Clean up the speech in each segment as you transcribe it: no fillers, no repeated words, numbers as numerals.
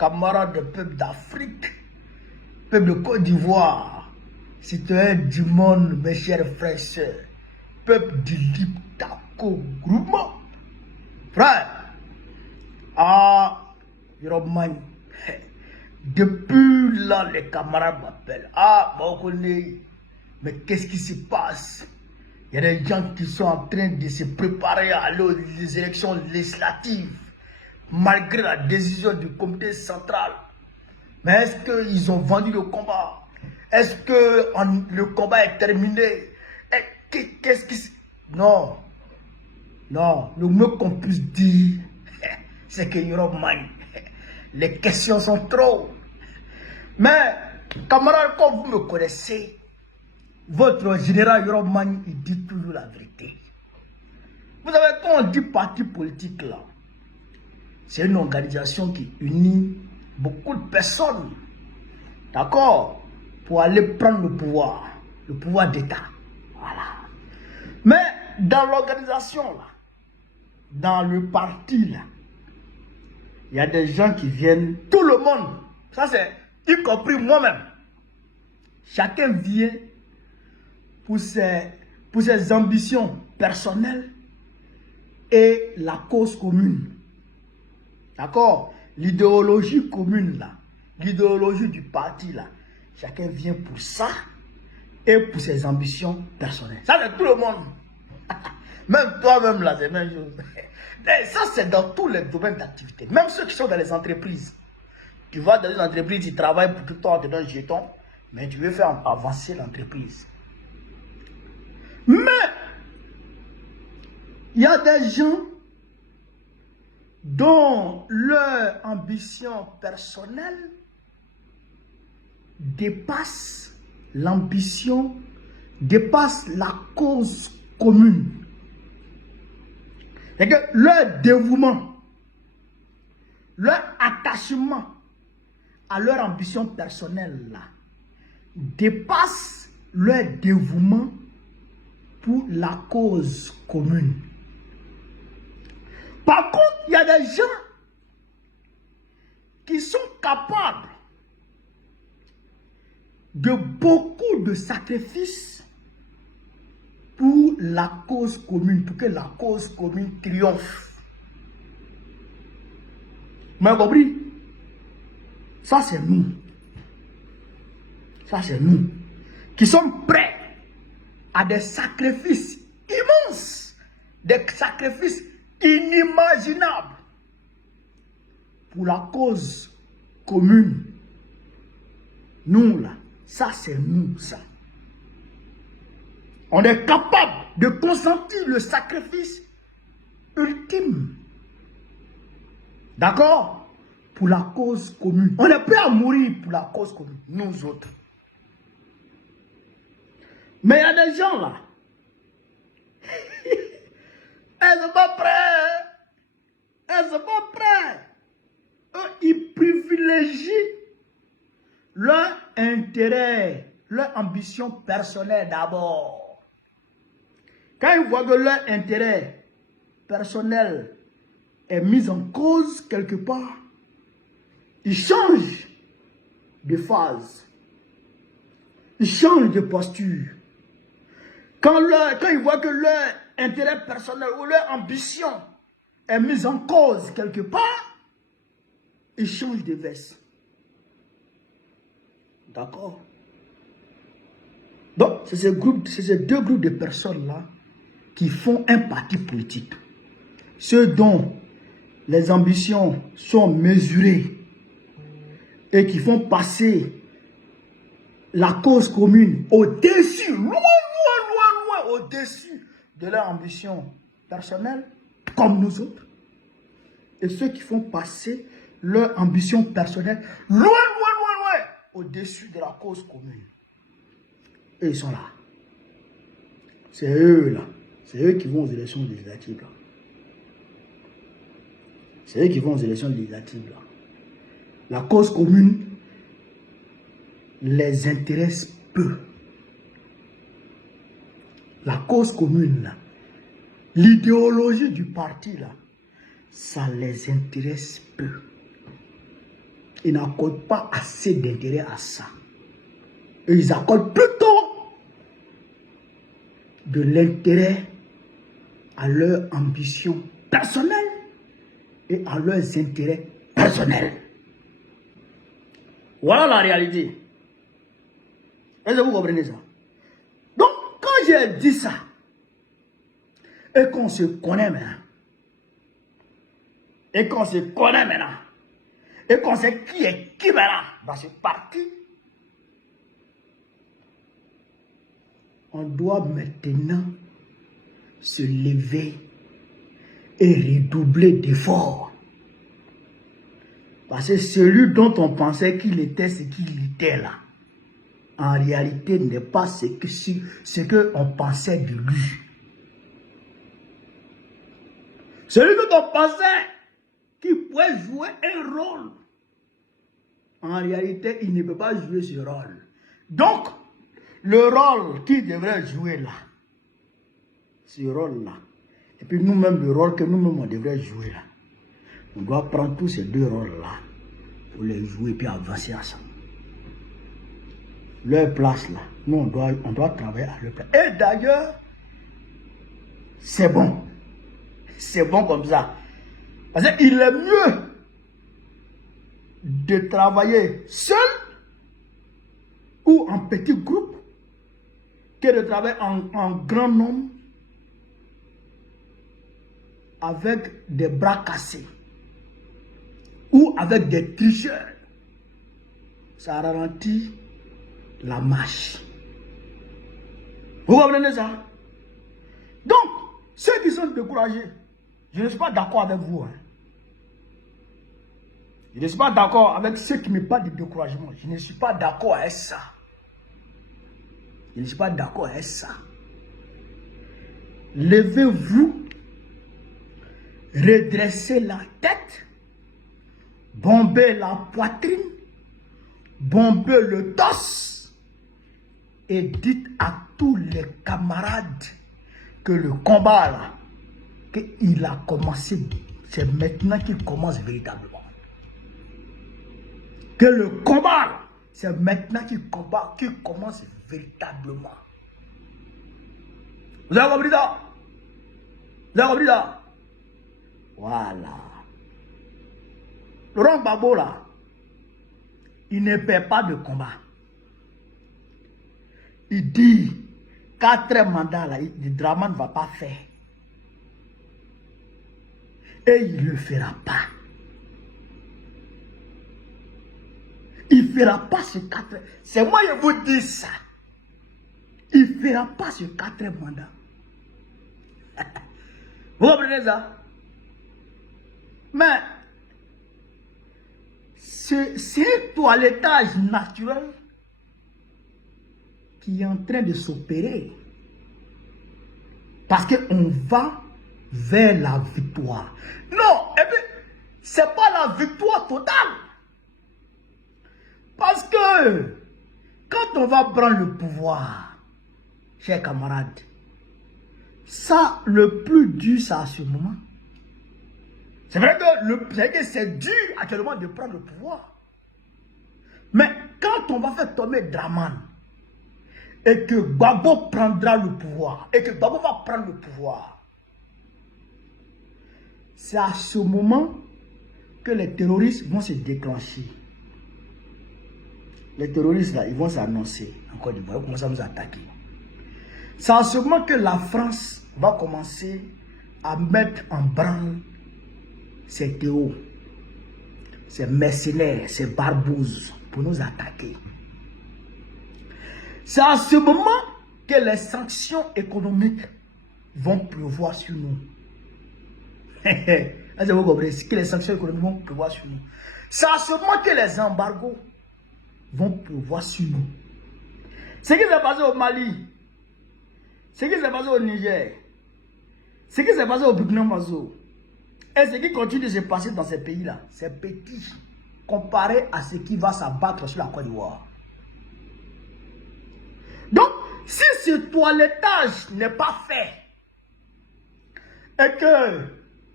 camarades de peuple d'Afrique, peuple de Côte d'Ivoire, citoyens du monde, mes chers frères et sœurs, peuple du Liptako groupement. Frère, Yorobman, depuis là, les camarades m'appellent. Mais qu'est-ce qui se passe? Il y a des gens qui sont en train de se préparer à aller aux élections législatives, malgré la décision du comité central. Mais est-ce qu'ils ont vendu le combat? Est-ce que le combat est terminé? Qu'est-ce qui... Non. Non. Le mieux qu'on puisse dire, c'est que Yorobman, les questions sont trop. Mais, camarades, comme vous me connaissez, votre général Yorobman, il dit toujours la vérité. Vous savez, quand on dit parti politique là, c'est une organisation qui unit beaucoup de personnes, d'accord, pour aller prendre le pouvoir d'État. Voilà. Mais dans l'organisation là, dans le parti là, il y a des gens qui viennent, tout le monde, ça c'est y compris moi-même. Chacun vient pour ses ambitions personnelles et la cause commune. D'accord? L'idéologie commune là, l'idéologie du parti là, chacun vient pour ça et pour ses ambitions personnelles. Ça c'est tout le monde. Même toi-même là, c'est la même chose. Ça c'est dans tous les domaines d'activité. Même ceux qui sont dans les entreprises. Tu vas dans une entreprise, tu travailles pour tout le temps, tu te donnes un jeton, mais tu veux faire avancer l'entreprise. Mais il y a des gens dont leur ambition personnelle dépasse l'ambition, dépasse la cause commune. C'est que leur dévouement, leur attachement à leur ambition personnelle là, dépasse leur dévouement pour la cause commune. Par contre, il y a des gens qui sont capables de beaucoup de sacrifices pour la cause commune, pour que la cause commune triomphe. Vous m'avez compris? Ça c'est nous. Ça c'est nous. Qui sommes prêts à des sacrifices immenses, des sacrifices inimaginables pour la cause commune. Nous là, ça c'est nous ça. On est capable de consentir le sacrifice ultime. D'accord? Pour la cause commune. On est prêt à mourir pour la cause commune, nous autres. Mais il y a des gens là, elles ne sont pas prêts. Elles ne sont pas prêts. Eux, ils privilégient leur intérêt, leur ambition personnelle d'abord. Quand ils voient que leur intérêt personnel est mis en cause quelque part, ils changent de phase. Ils changent de posture. Quand ils voient que leur intérêt personnel ou leur ambition est mise en cause quelque part, ils changent de veste. D'accord? Donc, c'est ces deux groupes de personnes-là qui font un parti politique. Ceux dont les ambitions sont mesurées et qui font passer la cause commune au-dessus, loin, au-dessus de leur ambition personnelle, comme nous autres. Et ceux qui font passer leur ambition personnelle loin, au-dessus de la cause commune. Et ils sont là. C'est eux là. C'est eux qui vont aux élections législatives là. C'est eux qui vont aux élections législatives là. La cause commune les intéresse peu. La cause commune là, l'idéologie du parti là, ça les intéresse peu. ils n'accordent pas assez d'intérêt à ça. Et ils accordent plutôt de l'intérêt à leur ambition personnelle et à leurs intérêts personnels. Voilà la réalité. Est-ce que vous comprenez ça? Donc, quand j'ai dit ça, et qu'on se connaît maintenant, et qu'on sait qui est qui maintenant dans ce parti, on doit maintenant se lever et redoubler d'efforts. Parce que celui dont on pensait qu'il était ce qu'il était là, en réalité n'est pas ce qu'on pensait de lui. Celui dont on pensait qu'il pouvait jouer un rôle, en réalité, il ne peut pas jouer ce rôle. Donc, le rôle qu'il devrait jouer là, ce rôle-là, et puis nous-mêmes, le rôle que nous-mêmes on devrait jouer là, on doit prendre tous ces deux rôles-là pour les jouer et puis avancer ensemble. Leur place là, nous on doit travailler à leur place. Et d'ailleurs, c'est bon. C'est bon comme ça. Parce qu'il est mieux de travailler seul ou en petit groupe que de travailler en grand nombre avec des bras cassés ou avec des tricheurs. Ça ralentit la marche. Vous comprenez ça? Donc, ceux qui sont découragés, je ne suis pas d'accord avec vous. Hein. Je ne suis pas d'accord avec ceux qui me parlent de découragement. Je ne suis pas d'accord avec ça. Je ne suis pas d'accord avec ça. Levez-vous, redressez la tête, bombez la poitrine, bombez le torse et dites à tous les camarades que le combat là, qu'il a commencé, c'est maintenant qu'il commence véritablement. Que le combat, c'est maintenant qu'il commence véritablement. Vous avez compris ça? Vous avez compris ça? Voilà. Laurent Gbagbo là, il ne perd pas de combat. Il dit 4 mandats là, le drama ne va pas faire. Et il ne le fera pas. Il ne fera pas ce 4. C'est moi qui vous dis ça. Il ne fera pas ce 4 mandats. Vous comprenez ça? Mais c'est un toilettage naturel qui est en train de s'opérer. Parce qu'on va vers la victoire. Non, et puis, ce n'est pas la victoire totale. Parce que, quand on va prendre le pouvoir, chers camarades, ça, le plus dur, c'est à ce moment. C'est vrai que c'est dur actuellement de prendre le pouvoir. Mais quand on va faire tomber Dramane, et que Gbagbo prendra le pouvoir, et que Gbagbo va prendre le pouvoir, c'est à ce moment que les terroristes vont se déclencher. Les terroristes là, ils vont s'annoncer encore du ils vont commencer à nous attaquer. C'est à ce moment que la France va commencer à mettre en branle ces théos, ces mercenaires, ces barbouzes pour nous attaquer. C'est à ce moment que les sanctions économiques vont pleuvoir sur nous. Est-ce que vous comprenez? Que les sanctions économiques vont pleuvoir sur nous. C'est à ce moment que les embargos vont pleuvoir sur nous. Ce qui s'est passé au Mali, ce qui s'est passé au Niger, ce qui s'est passé au Burkina Faso, et ce qui continue de se passer dans ces pays-là, c'est petit comparé à ce qui va s'abattre sur la Côte d'Ivoire. Donc, si ce toilettage n'est pas fait, et que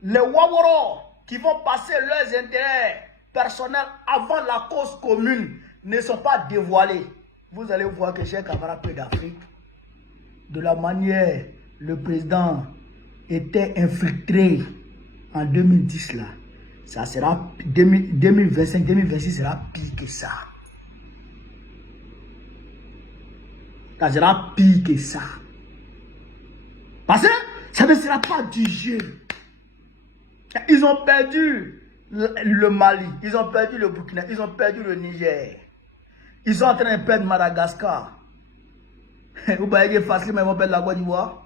les Waworo qui vont passer leurs intérêts personnels avant la cause commune ne sont pas dévoilés, vous allez voir que, chers camarades d'Afrique, de la manière le président était infiltré en 2010 là, ça sera 2025-2026 sera pire que ça. Ça sera pire que ça. Parce que ça ne sera pas du jeu. Ils ont perdu le Mali, ils ont perdu le Burkina, ils ont perdu le Niger. Ils sont en train de perdre Madagascar. Vous voyez facilement ils vont perdre la Côte d'Ivoire.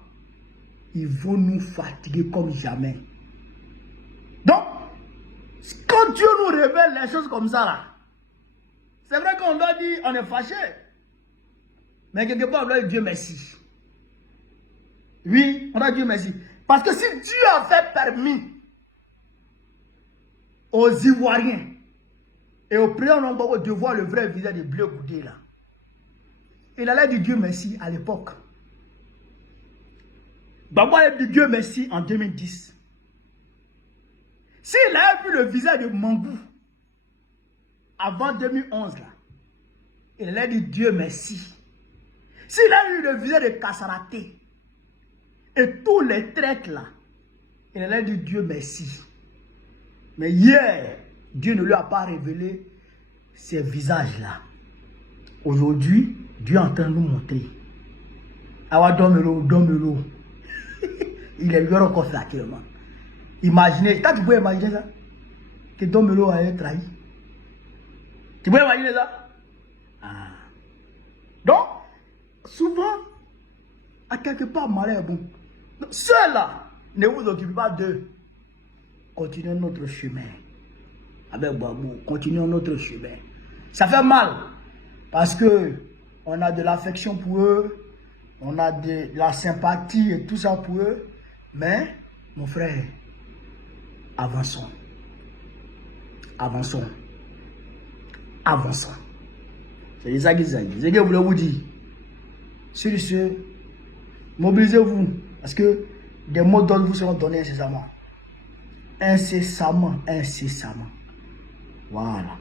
Ils vont nous fatiguer comme jamais. Donc, quand Dieu nous révèle les choses comme ça là, c'est vrai qu'on doit dire on est fâché. Mais quelque part on doit dire Dieu merci. Oui, on doit dire merci. Parce que si Dieu avait permis aux Ivoiriens et au président Lombogo de voir le vrai visage de Bleu Goudé là, il allait dire Dieu merci à l'époque. Babo allait dire Dieu merci en 2010. S'il avait vu le visage de Mangou avant 2011 là, il allait dire Dieu merci. S'il a eu le visage de Kassaraté et tous les traîtres là, il allait dire Dieu merci. Mais hier, Dieu ne lui a pas révélé ces visages-là. Aujourd'hui, Dieu est en train de nous montrer. Awa Domelo. Il est encore encore fait actuellement. Imaginez, tu peux imaginer ça? Que Domelo a été trahi. Tu peux imaginer ça? Ah. Donc, souvent, à quelque part, malheur bon. Ceux-là, ne vous occupez pas d'eux. Continuons notre chemin. Avec Babou, continuons notre chemin. Ça fait mal. Parce que on a de l'affection pour eux. On a de la sympathie et tout ça pour eux. Mais, mon frère, avançons. Avançons. Avançons. C'est ça qu'ils disent. C'est ce que je voulais vous dire. Sur ce, mobilisez-vous. Parce que des mots d'ordre vous seront donnés incessamment. Incessamment. Voilà.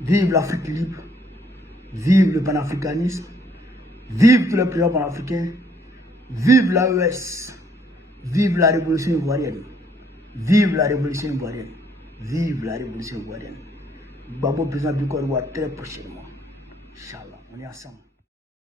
Vive l'Afrique libre. Vive le panafricanisme. Vive tous les présidents panafricains. Vive l'AES. Vive la révolution ivoirienne. Vive la révolution ivoirienne. Vive la révolution ivoirienne. Babo président du Côte d'Ivoire très prochainement. Inch'Allah, on est ensemble.